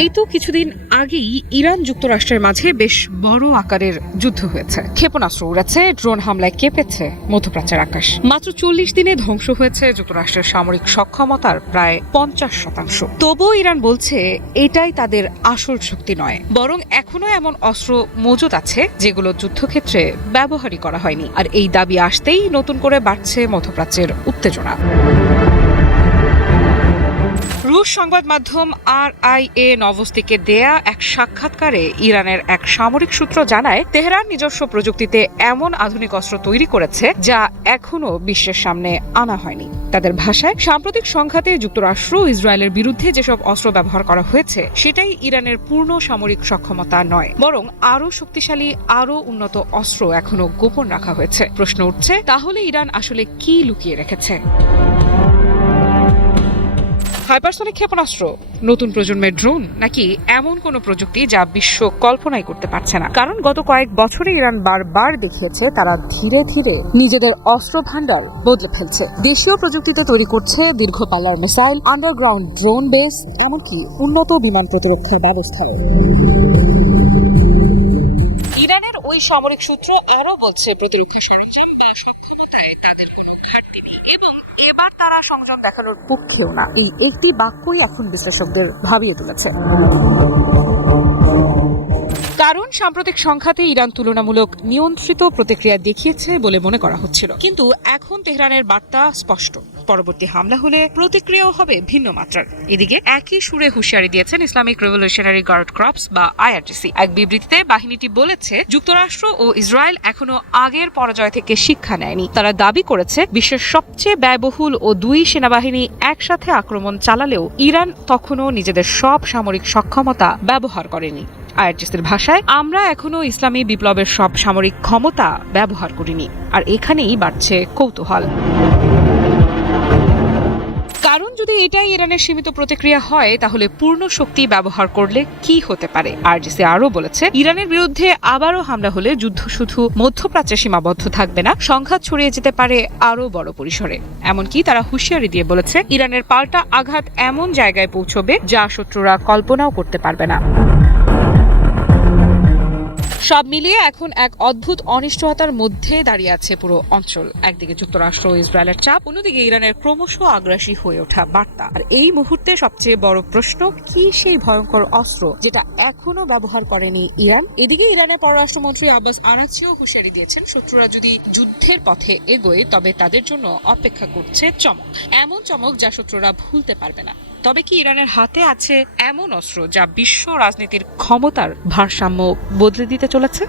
এই তো কিছুদিন আগেই ইরান যুক্তরাষ্ট্রের মাঝে বেশ বড় আকারের যুদ্ধ হয়েছে। ক্ষেপণাস্ত্র উড়েছে, ড্রোন হামলায় কেঁপেছে মধ্যপ্রাচ্যের আকাশ। মাত্র 40 দিনে ধ্বংস হয়েছে যুক্তরাষ্ট্রের সামরিক সক্ষমতার প্রায় 50%। তবুও ইরান বলছে এটাই তাদের আসল শক্তি নয়, বরং এখনো এমন অস্ত্র মজুদ আছে যেগুলো যুদ্ধক্ষেত্রে ব্যবহারই করা হয়নি। আর এই দাবি আসতেই নতুন করে বাড়ছে মধ্যপ্রাচ্যের উত্তেজনা। রুশ সংবাদ মাধ্যম RIA নভোস্তিকে দেয়া এক সাক্ষাৎকারে ইরানের এক সামরিক সূত্র জানায়, তেহরান নিজস্ব প্রযুক্তিতে এমন আধুনিক অস্ত্র তৈরি করেছে যা এখনো বিশ্বের সামনে আনা হয়নি। তাদের ভাষায়, সাম্প্রতিক সংঘাতে যুক্তরাষ্ট্র ও ইসরায়েলের বিরুদ্ধে যেসব অস্ত্র ব্যবহার করা হয়েছে সেটাই ইরানের পূর্ণ সামরিক সক্ষমতা নয়, বরং আরও শক্তিশালী, আরও উন্নত অস্ত্র এখনো গোপন রাখা হয়েছে। প্রশ্ন উঠছে, তাহলে ইরান আসলে কি লুকিয়ে রেখেছে? হাইপারসনিক ক্ষেপণাস্ত্র, নতুন প্রজন্মের ড্রোন, নাকি এমন কোন প্রযুক্তি যা বিশ্ব কল্পনাই করতে পারছে না? কারণ গত কয়েক বছরে ইরান বারবার দেখিয়েছে তারা ধীরে ধীরে নিজেদের অস্ত্র ভান্ডার বদলে ফেলছে। দেশীয় প্রযুক্তিতে তৈরি করছে দীর্ঘ পাল্লার মিসাইল, আন্ডারগ্রাউন্ড ড্রোন বেস, এমনকি উন্নত বিমান প্রতিরক্ষার ব্যবস্থাও। ইরানের ওই সামরিক সূত্র আরও বলছে, প্রতিরক্ষা সরঞ্জাম বা সক্ষমতায় তাদের কোনো ঘাটতি নেই এবং এবার তারা সংযম দেখানোর পক্ষেও না। এই একটি বাক্যই এখন বিশ্লেষকদের ভাবিয়ে তুলেছে। কারণ সাম্প্রতিক সংঘাতে ইরান তুলনামূলক নিয়ন্ত্রিত প্রতিক্রিয়া দেখিয়েছে বলে মনে করা হচ্ছিল, কিন্তু এখন তেহরানের বার্তা স্পষ্ট, পরবর্তী হামলা হলে প্রতিক্রিয়াও হবে ভিন্ন মাত্রার। এদিকে একই সুরে হুঁশিয়ারি দিয়েছেন ইসলামিক রেভলিউশনারি গার্ড ক্রপস বা IRGC। এক বিবৃতিতে বাহিনীটি বলেছে, যুক্তরাষ্ট্র ও ইসরায়েল এখনো আগের পরাজয় থেকে শিক্ষা নেয়নি। তারা দাবি করেছে, বিশ্বের সবচেয়ে ব্যয়বহুল ও দুই সেনাবাহিনী একসাথে আক্রমণ চালালেও ইরান তখনও নিজেদের সব সামরিক সক্ষমতা ব্যবহার করেনি। IRGCর ভাষায়, আমরা এখনো ইসলামী বিপ্লবের সব সামরিক ক্ষমতা ব্যবহার করিনি। আর এখানেই বাড়ছে কৌতূহল। কারণ যদি এটাই ইরানের সীমিত প্রতিক্রিয়া হয়, তাহলে পূর্ণ শক্তি ব্যবহার করলে কি হতে পারে? IRGC আরও বলেছে, ইরানের বিরুদ্ধে আবারও হামলা হলে যুদ্ধ শুধু মধ্যপ্রাচ্যে সীমাবদ্ধ থাকবে না, সংঘাত ছড়িয়ে যেতে পারে আরও বড় পরিসরে। এমনকি তারা হুঁশিয়ারি দিয়ে বলেছে, ইরানের পাল্টা আঘাত এমন জায়গায় পৌঁছবে যা শত্রুরা কল্পনাও করতে পারবে না। সব মিলিয়ে এখন এক অদ্ভুত অনিশ্চয়তার মধ্যে দাঁড়িয়ে আছে পুরো অঞ্চল। একদিকে যুক্তরাষ্ট্র ও ইসরায়েলের চাপ, অন্যদিকে ইরানের ক্রমশ আগ্রাসী হয়ে ওঠা বার্তা। আর এই মুহূর্তে সবচেয়ে বড় প্রশ্ন, কি সেই ভয়ঙ্কর অস্ত্র যেটা এখনো ব্যবহার করেনি ইরান? এদিকে ইরানের পররাষ্ট্রমন্ত্রী আব্বাস আরাগচিও হুঁশিয়ারি দিয়েছেন, শত্রুরা যদি যুদ্ধের পথে এগোয় তবে তাদের জন্য অপেক্ষা করছে চমক, এমন চমক যা শত্রুরা ভুলতে পারবে না। তবে কি ইরানের হাতে আছে এমন অস্ত্র যা বিশ্ব রাজনীতির ক্ষমতার ভারসাম্য বদলে দিতে চলেছে?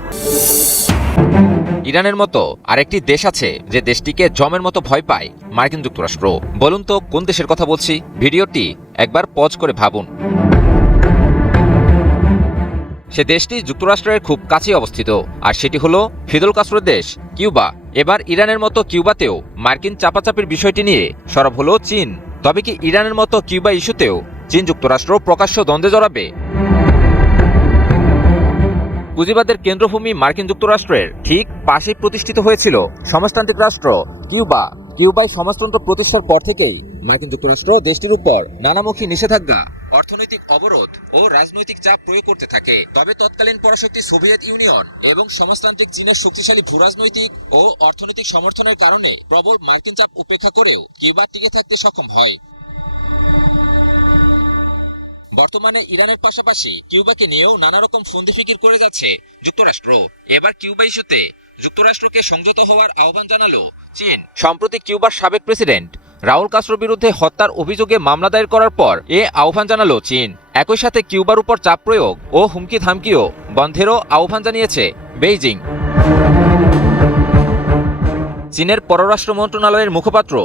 ইরানের মতো আরেকটি দেশ আছে যে দেশটিকে জমের মতো ভয় পায়, মার্কিন যুক্তরাষ্ট্র। বলুন তো কোন দেশের কথা বলছি? ভিডিওটি একবার পজ করে ভাবুন। সে দেশটি যুক্তরাষ্ট্রের খুব কাছে অবস্থিত, আর সেটি হলো ফিদেল কাস্ত্রোর দেশ কিউবা। এবার ইরানের মতো কিউবাতেও মার্কিন চাপাচাপির বিষয়টি নিয়ে সরব হলো চীন। তবে কি ইরানের মতো কিউবা ইস্যুতেও চীন যুক্তরাষ্ট্র প্রকাশ্য দ্বন্দ্বে জড়াবে? পুঁজিবাদের কেন্দ্রভূমি মার্কিন যুক্তরাষ্ট্রের ঠিক পাশেই প্রতিষ্ঠিত হয়েছিল সমাজতান্ত্রিক রাষ্ট্র কিউবা। কিউবায় সমাজতন্ত্র প্রতিষ্ঠার পর থেকেই মার্কিন যুক্তরাষ্ট্র দেশটির উপর নানামুখী নিষেধাজ্ঞা, অর্থনৈতিক অবরোধ ও রাজনৈতিক চাপ প্রয়োগ করতে থাকে। তবে তৎকালীন পরাশক্তি সোভিয়েত ইউনিয়ন এবং সমাজতান্ত্রিক চীনের শক্তিশালী ভূরাজনৈতিক ও অর্থনৈতিক সমর্থনের কারণে প্রবল মার্কিন চাপ উপেক্ষা করেও কিউবা টিকে থাকতে সক্ষম হয়। বর্তমানে ইরানের পাশাপাশি কিউবাকে নিয়েও নানা রকম ফন্দি ফিকির করে যাচ্ছে যুক্তরাষ্ট্র। এবার কিউবা ইস্যুতে যুক্তরাষ্ট্রকে সংযত হওয়ার আহ্বান জানালো চীন। সম্প্রতি কিউবার সাবেক প্রেসিডেন্ট রাউল কাস্ত্রোর বিরুদ্ধে হত্যার অভিযোগে মামলা দায়ের করার পর এ আহ্বান জানালো চীন। একই সাথে কিউবার উপর চাপ প্রয়োগ ও হুমকি ধামকিও বন্ধেরও আহ্বান জানিয়েছে বেইজিং। চীনের পররাষ্ট্র মন্ত্রণালয়ের মুখপাত্র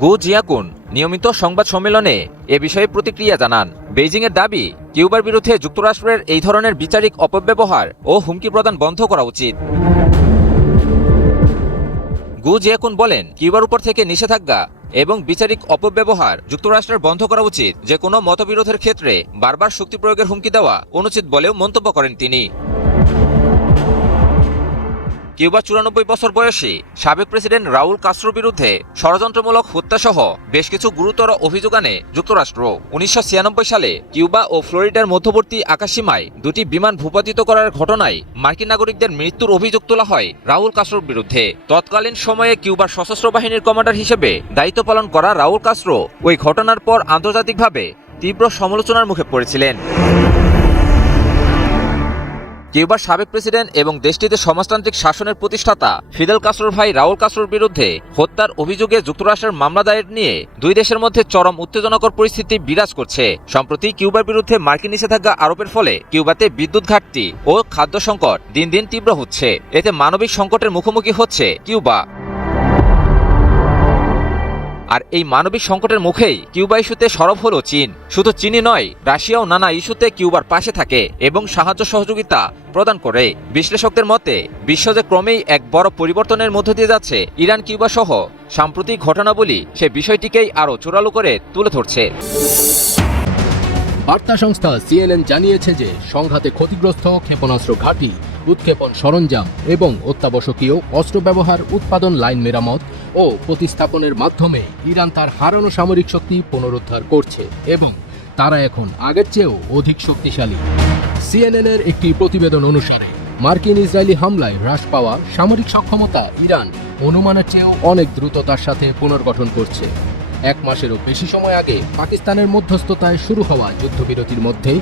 গু জিয়াকুন নিয়মিত সংবাদ সম্মেলনে এ বিষয়ে প্রতিক্রিয়া জানান। বেইজিংয়ের দাবি, কিউবার বিরুদ্ধে যুক্তরাষ্ট্রের এই ধরনের বিচারিক অপব্যবহার ও হুমকি প্রদান বন্ধ করা উচিত। গু জিয়াকুন বলেন, কিউবার উপর থেকে নিষেধাজ্ঞা এবং বিচারিক অপব্যবহার যুক্তরাষ্ট্রের বন্ধ করা উচিত। যে কোনো মতবিরোধের ক্ষেত্রে বারবার শক্তি প্রয়োগের হুমকি দেওয়া অনুচিত বলেও মন্তব্য করেন তিনি। কিউবা 94 বছর বয়সী সাবেক প্রেসিডেন্ট রাউল কাস্ট্রোর বিরুদ্ধে ষড়যন্ত্রমূলক হত্যাসহ বেশ কিছু গুরুতর অভিযোগ আনে যুক্তরাষ্ট্র। 1996 সালে কিউবা ও ফ্লোরিডার মধ্যবর্তী আকাশসীমায় দুটি বিমান ভূপাতিত করার ঘটনায় মার্কিন নাগরিকদের মৃত্যুর অভিযোগ তোলা হয় রাউল কাস্ট্রোর বিরুদ্ধে। তৎকালীন সময়ে কিউবার সশস্ত্র বাহিনীর কমান্ডার হিসেবে দায়িত্ব পালন করা রাউল কাস্ট্রো ওই ঘটনার পর আন্তর্জাতিকভাবে তীব্র সমালোচনার মুখে পড়েছিলেন। কিউবার সাবেক প্রেসিডেন্ট এবং দেশটিতে সমাজতান্ত্রিক শাসনের প্রতিষ্ঠাতা ফিদেল কাস্ট্রোর ভাই রাউল কাস্ট্রোর বিরুদ্ধে হত্যার অভিযোগে যুক্তরাষ্ট্রের মামলা দায়ের নিয়ে দুই দেশের মধ্যে চরম উত্তেজনাকর পরিস্থিতি বিরাজ করছে। সম্প্রতি কিউবার বিরুদ্ধে মার্কিন নিষেধাজ্ঞা আরোপের ফলে কিউবাতে বিদ্যুৎ ঘাটতি ও খাদ্য সংকট দিন দিন তীব্র হচ্ছে। এতে মানবিক সংকটের মুখোমুখি হচ্ছে কিউবা। আর এই মানবিক সংকটের মুখেই কিউবা ইস্যুতে সরব হলো চীন। শুধু চীনই নয়, রাশিয়াও নানা ইস্যুতে কিউবার পাশে থাকে এবং সাহায্য সহযোগিতা প্রদান করে। বিশ্লেষকদের মতে বিশ্ব যে ক্রমেই এক বড় পরিবর্তনের মধ্য দিয়ে যাচ্ছে, ইরান কিউবা সহ সাম্প্রতিক ঘটনাবলী সে বিষয়টিকেই আরও জোরালো করে তুলে ধরছে। বার্তা সংস্থা সিএনএন জানিয়েছে যে সংঘাতে ক্ষতিগ্রস্ত ক্ষেপণাস্ত্র ঘাঁটি, উৎক্ষেপণ সরঞ্জাম এবং অত্যাবশ্যকীয় অস্ত্র ব্যবহার, উৎপাদন লাইন মেরামত ও প্রতিস্থাপনের মাধ্যমে ইরান তার হারানো সামরিক শক্তি পুনরুদ্ধার করছে এবং তারা এখন আগের চেয়েও অধিক শক্তিশালী। সিএনএনের একটি প্রতিবেদন অনুসারে মার্কিন ইসরায়েলি হামলায় হ্রাস পাওয়া সামরিক সক্ষমতা ইরান অনুমানের চেয়েও অনেক দ্রুততার সাথে পুনর্গঠন করছে। 1 মাসেরও বেশি সময় আগে পাকিস্তানের মধ্যস্থতায় শুরু হওয়া যুদ্ধবিরতির মধ্যে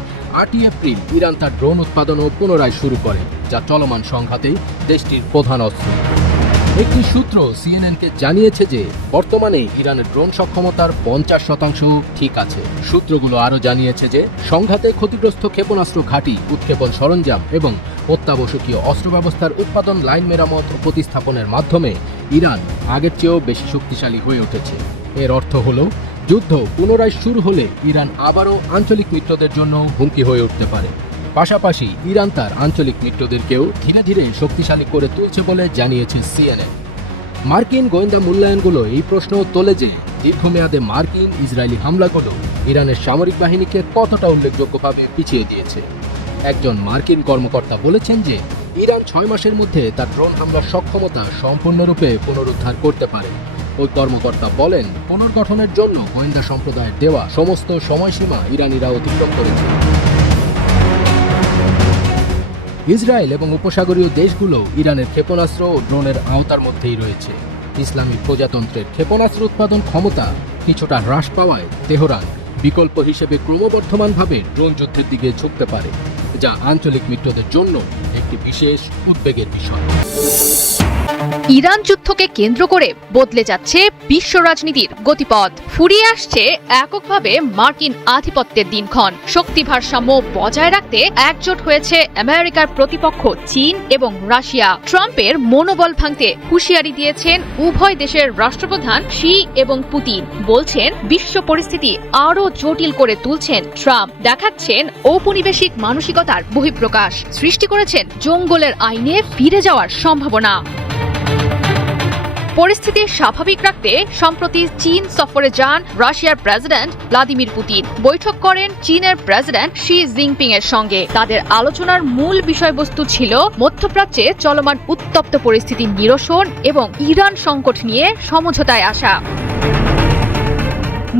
8 এপ্রিল ইরান তার ড্রোন উৎপাদনও পুনরায় শুরু করে, যা চলমান সংঘাতে দেশটির প্রধান অস্ত্র। একটি সূত্র সিএনএনকে জানিয়েছে যে বর্তমানে ইরানের ড্রোন সক্ষমতার 50% ঠিক আছে। সূত্রগুলো আরও জানিয়েছে যে সংঘাতে ক্ষতিগ্রস্ত ক্ষেপণাস্ত্র ঘাঁটি, উৎক্ষেপণ সরঞ্জাম এবং অত্যাবশ্যকীয় অস্ত্র ব্যবস্থার উৎপাদন লাইন মেরামত ও প্রতিস্থাপনের মাধ্যমে ইরান আগের চেয়েও বেশি শক্তিশালী হয়ে উঠেছে। এর অর্থ হলো যুদ্ধ পুনরায় শুরু হলে ইরান আবারও আঞ্চলিক মিত্রদের জন্য হুমকি হয়ে উঠতে পারে। পাশাপাশি ইরান তার আঞ্চলিক মিত্রদেরকেও ধীরে ধীরে শক্তিশালী করে তুলছে বলে জানিয়েছে সিএনএন। মার্কিন গোয়েন্দা মূল্যায়নগুলো এই প্রশ্ন তোলে যে দীর্ঘমেয়াদে মার্কিন ইসরায়েলি হামলাগুলো ইরানের সামরিক বাহিনীকে কতটা উল্লেখযোগ্যভাবে পিছিয়ে দিয়েছে। একজন মার্কিন কর্মকর্তা বলেছেন যে ইরান 6 মাসের মধ্যে তার ড্রোন হামলার সক্ষমতা সম্পূর্ণরূপে পুনরুদ্ধার করতে পারে। ওই কর্মকর্তা বলেন, পুনর্গঠনের জন্য গোয়েন্দা সম্প্রদায়ের দেওয়া সমস্ত সময়সীমা ইরানিরা অতিক্রম করেছে। ইসরায়েল এবং উপসাগরীয় দেশগুলো ইরানের ক্ষেপণাস্ত্র ও ড্রোনের আওতার মধ্যেই রয়েছে। ইসলামী প্রজাতন্ত্রের ক্ষেপণাস্ত্র উৎপাদন ক্ষমতা কিছুটা হ্রাস পাওয়ায় তেহরান বিকল্প হিসেবে ক্রমবর্ধমানভাবে ড্রোন যুদ্ধের দিকে ঝুঁকতে পারে, যা আঞ্চলিক মিত্রদের জন্য একটি বিশেষ উদ্বেগের বিষয়। ইরান যুদ্ধকে কেন্দ্র করে বদলে যাচ্ছে বিশ্ব রাজনীতির গতিপথ। ফুরিয়ে আসছে এককভাবে মার্কিন আধিপত্যের দিনক্ষণ। শক্তি ভারসাম্য বজায় রাখতে একজোট হয়েছে আমেরিকার প্রতিপক্ষ চীন এবং রাশিয়া। ট্রাম্পের মনোবল ভাঙতে হুঁশিয়ারি দিয়েছেন উভয় দেশের রাষ্ট্রপ্রধান শি এবং পুতিন। বলছেন বিশ্ব পরিস্থিতি আরও জটিল করে তুলছেন ট্রাম্প। দেখাচ্ছেন ঔপনিবেশিক মানসিকতার বহিঃপ্রকাশ। সৃষ্টি করেছেন জঙ্গলের আইনে ফিরে যাওয়ার সম্ভাবনা। পরিস্থিতি স্বাভাবিক রাখতে সম্প্রতি চীন সফরে যান রাশিয়ার প্রেসিডেন্ট ভ্লাদিমির পুতিন। বৈঠক করেন চীনের প্রেসিডেন্ট শি জিনপিং এর সঙ্গে। তাদের আলোচনার মূল বিষয়বস্তু ছিল মধ্যপ্রাচ্যে চলমান উত্তপ্ত পরিস্থিতি নিরসন এবং ইরান সংকট নিয়ে সমঝোতায় আসা।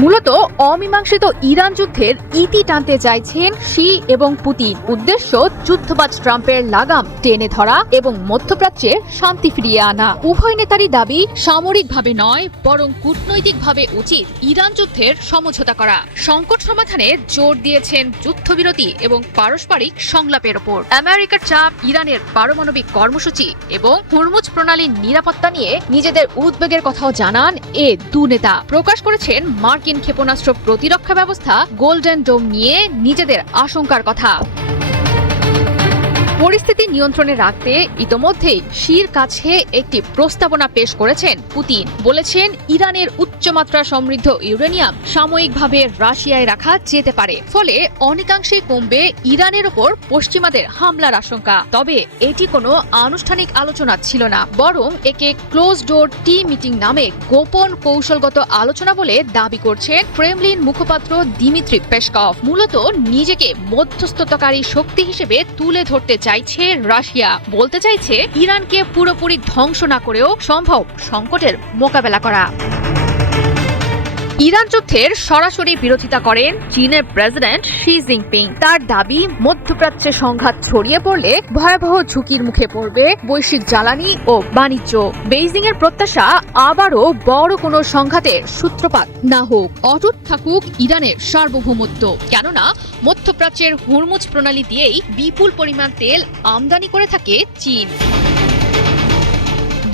মূলত অমীমাংসিত ইরান যুদ্ধের ইতি টানতে চাইছেন শি এবং পুতিন। উদ্দেশ্য যুদ্ধবাজ ট্রাম্পের লাগাম টেনে ধরা এবং মধ্যপ্রাচ্যে শান্তি ফিরিয়ে আনা। উভয় নেতারই দাবি সামরিকভাবে নয় বরং কূটনৈতিকভাবে উচিত ইরান যুদ্ধের সমঝোতা করা। সংকট সমাধানে জোর দিয়েছেন যুদ্ধবিরতি এবং পারস্পরিক সংলাপের ওপর। আমেরিকার চাপ, ইরানের পারমাণবিক কর্মসূচি এবং হুরমুজ প্রণালীর নিরাপত্তা নিয়ে নিজেদের উদ্বেগের কথাও জানান এ দু নেতা। প্রকাশ করেছেন মার্কিন ক্ষেপণাস্ত্র প্রতিরক্ষা ব্যবস্থা গোল্ডেন ডোম নিয়ে নিজেদের আশঙ্কার কথা। পরিস্থিতি নিয়ন্ত্রণে রাখতে ইতোমধ্যেই শির কাছে একটি প্রস্তাবনা পেশ করেছেন পুতিন। বলেছেন ইরানের উচ্চমাত্রা সমৃদ্ধ ইউরেনিয়াম সাময়িকভাবে রাশিয়ায় রাখা যেতে পারে, ফলে অনেকাংশেই কমবে ইরানের ওপর পশ্চিমাদের হামলার আশঙ্কা। তবে এটি কোনো আনুষ্ঠানিক আলোচনা ছিল না, বরং একে ক্লোজ ডোর টি মিটিং নামে গোপন কৌশলগত আলোচনা বলে দাবি করছেন ক্রেমলিন মুখপাত্র দিমিত্রি পেসকভ। মূলত নিজেকে মধ্যস্থতাকারী শক্তি হিসেবে তুলে ধরতে চাইছে রাশিয়া, বলতে চাইছে ইরানকে পুরোপুরি ধ্বংস না করেও সম্ভব সংকটের মোকাবেলা করা। ইরান যুদ্ধের সরাসরি বিরোধিতা করেন চীনের প্রেসিডেন্ট শি জিনপিং। তার দাবি, মধ্যপ্রাচ্যে সংঘাত ছড়িয়ে পড়লে ভয়াবহ ঝুঁকির মুখে পড়বে বৈশ্বিক জ্বালানি ও বাণিজ্য। বেইজিং এর প্রত্যাশা আবারও বড় কোনো সংঘাতের সূত্রপাত না হোক, অটুট থাকুক ইরানের সার্বভৌমত্ব। কেননা মধ্যপ্রাচ্যের হুরমুজ প্রণালী দিয়েই বিপুল পরিমাণ তেল আমদানি করে থাকে চীন।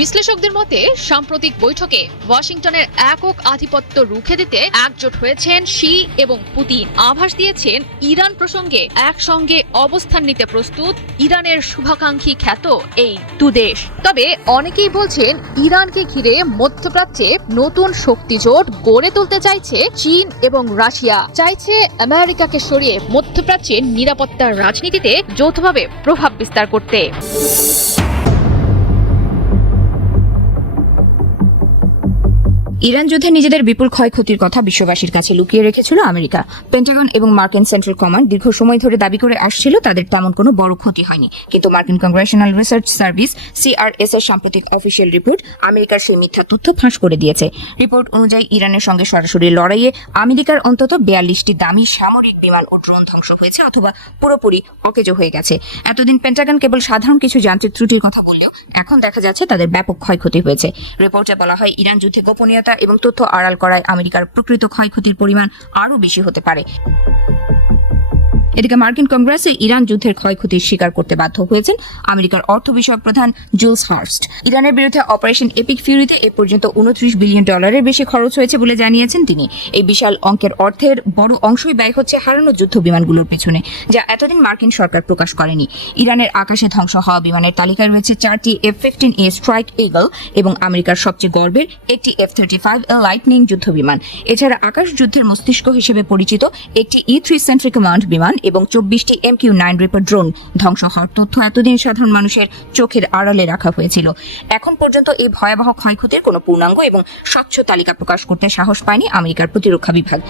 বিশ্লেষকদের মতে সাম্প্রতিক বৈঠকে ওয়াশিংটনের একক আধিপত্য রুখে দিতে একজোট হয়েছেন শি এবং পুতিন। আভাস দিয়েছেন ইরান প্রসঙ্গে একসঙ্গে অবস্থান নিতে প্রস্তুত ইরানের শুভাকাঙ্ক্ষী খ্যাত এই দুদেশ। তবে অনেকেই বলছেন ইরানকে ঘিরে মধ্যপ্রাচ্যে নতুন শক্তিজোট গড়ে তুলতে চাইছে চীন এবং রাশিয়া, চাইছে আমেরিকাকে সরিয়ে মধ্যপ্রাচ্যের নিরাপত্তার রাজনীতিতে যৌথভাবে প্রভাব বিস্তার করতে। ইরান যুদ্ধে নিজেদের বিপুল ক্ষয়ক্ষতির কথা বিশ্ববাসীর কাছে লুকিয়ে রেখেছিল আমেরিকা। পেন্টাগন এবং মার্কিন সেন্ট্রাল কমান্ড দীর্ঘ সময় ধরে দাবি করে আসছিল তাদের তেমন কোনো বড় ক্ষতি হয়নি, কিন্তু মার্কিন কংগ্রেশনাল রিসার্চ সার্ভিস CRS এর সাম্প্রতিক অফিসিয়াল রিপোর্ট আমেরিকার সেই মিথ্যা তথ্য ফাঁস করে দিয়েছে। রিপোর্ট অনুযায়ী ইরানের সঙ্গে সরাসরি লড়াইয়ে আমেরিকার অন্তত 42টি দামি সামরিক বিমান ও ড্রোন ধ্বংস হয়েছে অথবা পুরোপুরি অকেজো হয়ে গেছে। এতদিন পেন্টাগন কেবল সাধারণ কিছু যান্ত্রিক ত্রুটির কথা বললেও এখন দেখা যাচ্ছে তাদের ব্যাপক ক্ষয়ক্ষতি হয়েছে। রিপোর্টে বলা হয় ইরান যুদ্ধে গোপনীয়তা এবং তথ্য আড়াল করায় আমেরিকার প্রকৃত ক্ষয়ক্ষতির পরিমাণ আরও বেশি হতে পারে। এদিকে মার্কিন কংগ্রেসে ইরান যুদ্ধের ক্ষয়ক্ষতির স্বীকার করতে বাধ্য হয়েছেন আমেরিকার অর্থ বিষয়ক প্রধান জুলস হার্স্ট। ইরানের বিরুদ্ধে অপারেশন এপিক ফিউরিতে এ পর্যন্ত $29 বিলিয়ন বেশি খরচ হয়েছে বলে জানিয়েছেন তিনি। এই বিশাল অঙ্কের অর্থের বড় অংশই ব্যয় হচ্ছে হারানো যুদ্ধ বিমানগুলোর পেছনে, যা এতদিন মার্কিন সরকার প্রকাশ করেনি। ইরানের আকাশে ধ্বংস হওয়া বিমানের তালিকায় রয়েছে 4টি F-15A স্ট্রাইক ইগল এবং আমেরিকার সবচেয়ে গর্বের একটি F-35 লাইটনিং যুদ্ধ বিমান। এছাড়া আকাশ যুদ্ধের মস্তিষ্ক হিসেবে পরিচিত একটি E-3 সেন্ট্রি কমান্ড বিমান এবং 24টি MQ-9 রিপার ড্রোন ধ্বংস হওয়ার তথ্য এতদিন সাধারণ মানুষের চোখের আড়ালে রাখা হয়েছিল। এখন পর্যন্ত এই ভয়াবহ ক্ষয়ক্ষতির কোনো পূর্ণাঙ্গ এবং স্বচ্ছ তালিকা প্রকাশ করতে সাহস পায়নি আমেরিকার প্রতিরক্ষা বিভাগ।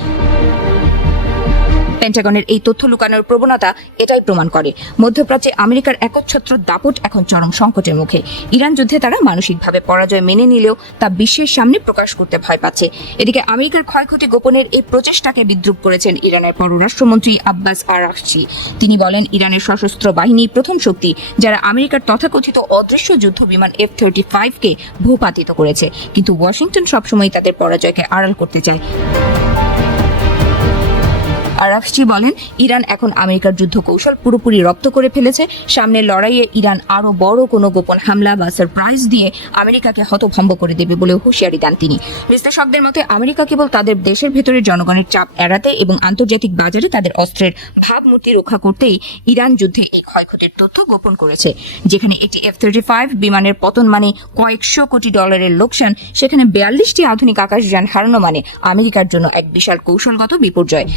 পেন্টাগনের এই তথ্য লুকানোর প্রবণতা এটাই প্রমাণ করে মধ্যপ্রাচ্যে আমেরিকার একচ্ছত্র দাপট এখন চরম সংকটের মুখে। ইরান যুদ্ধে তারা মানসিকভাবে পরাজয় মেনে নিলেও তা বিশ্বের সামনে প্রকাশ করতে ভয় পাচ্ছে। এদিকে আমেরিকার ক্ষয়ক্ষতি গোপনের এই প্রচেষ্টাকে বিদ্রূপ করেছেন ইরানের পররাষ্ট্রমন্ত্রী আব্বাস আরাগচি। তিনি বলেন, ইরানের সশস্ত্র বাহিনী প্রথম শক্তি যারা আমেরিকার তথাকথিত অদৃশ্য যুদ্ধ বিমান F-35 কে ভূপাতিত করেছে, কিন্তু ওয়াশিংটন সবসময় তাদের পরাজয়কে আড়াল করতে চায়। আরাগচি বলেন, ইরান এখন আমেরিকার যুদ্ধ কৌশল পুরোপুরি রপ্ত করে ফেলেছে। সামনের লড়াইয়ে ইরান আরো বড় কোনো গোপন হামলা বা সারপ্রাইজ দিয়ে আমেরিকাকে হতভম্ব করে দেবে বলে হুঁশিয়ারি দেন তিনি। বিশ্লেষকদের মতে আমেরিকা কেবল তাদের দেশের ভেতরে জনগণের চাপ এড়াতে এবং আন্তর্জাতিক বাজারে তাদের অস্ত্রের ভাবমূর্তি রক্ষা করতেই ইরান যুদ্ধে এই ক্ষয়ক্ষতির তথ্য গোপন করেছে। যেখানে একটি F-35 বিমানের পতন মানে কয়েকশো কোটি ডলারের লোকসান, সেখানে 42টি আধুনিক আকাশযান হারানো মানে আমেরিকার জন্য এক বিশাল কৌশলগত বিপর্যয়।